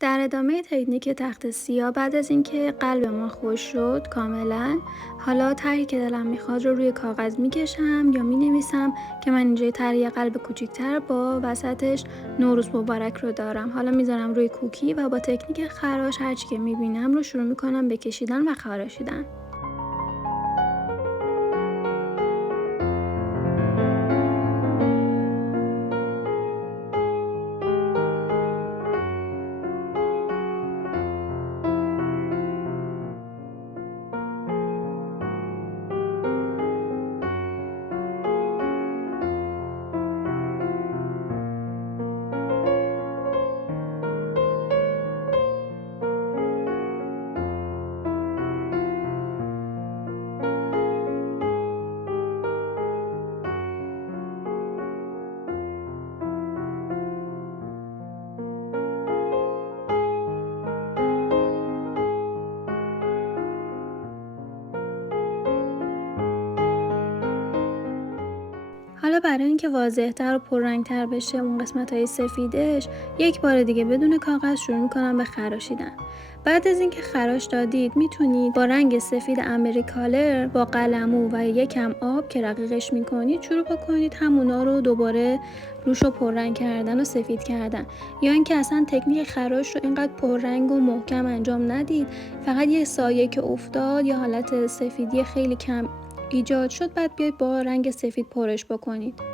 در ادامه تکنیک تخت سیاه بعد از اینکه قلبمان خوش شد کاملا، حالا طرحی که دلم میخواد رو روی کاغذ میکشم یا مینویسم که من اینجا یه طرح یه قلب کوچیک‌تر با وسطش نوروز مبارک رو دارم. حالا میذارم روی کوکی و با تکنیک خراش هرچی که میبینم رو شروع میکنم به کشیدن و خراشیدن. حالا برای اینکه واضح‌تر و پررنگ‌تر بشه اون قسمت‌های سفیدش، یک بار دیگه بدون کاغذ شروع می‌کنم به خراشیدن. بعد از اینکه خراش دادید میتونید با رنگ سفید امریکالر با قلمو و یکم آب که رقیقش می‌کنید شروع بکنید همونا رو دوباره روشو پررنگ کردن و سفید کردن، یا اینکه اصلا تکنیک خراش رو اینقدر پررنگ و محکم انجام ندید، فقط یه سایه که افتاد یا حالت سفیدی خیلی کم ایجاد شد بعد بیاید با رنگ سفید پرش بکنید.